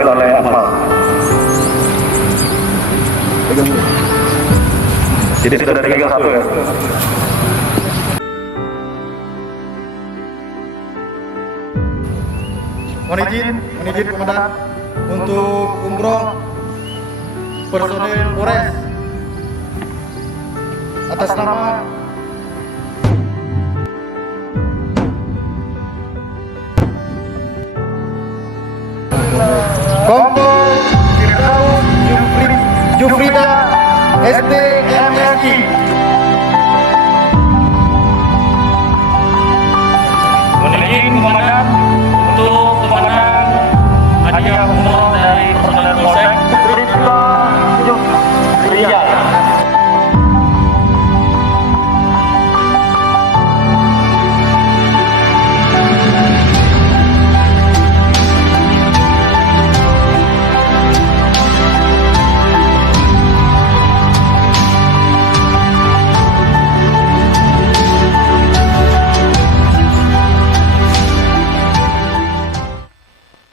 diambil oleh Akmal. Jadi sudah ada 3-1 ya. Mohon izin komandan untuk umroh personil Polres atas nama Kompol Firdaus Jufrida STMSI. Mohon izin komandan untuk pemenang hadiah umroh dari